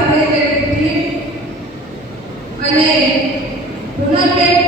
સાથે તે અને પુનર્પેટ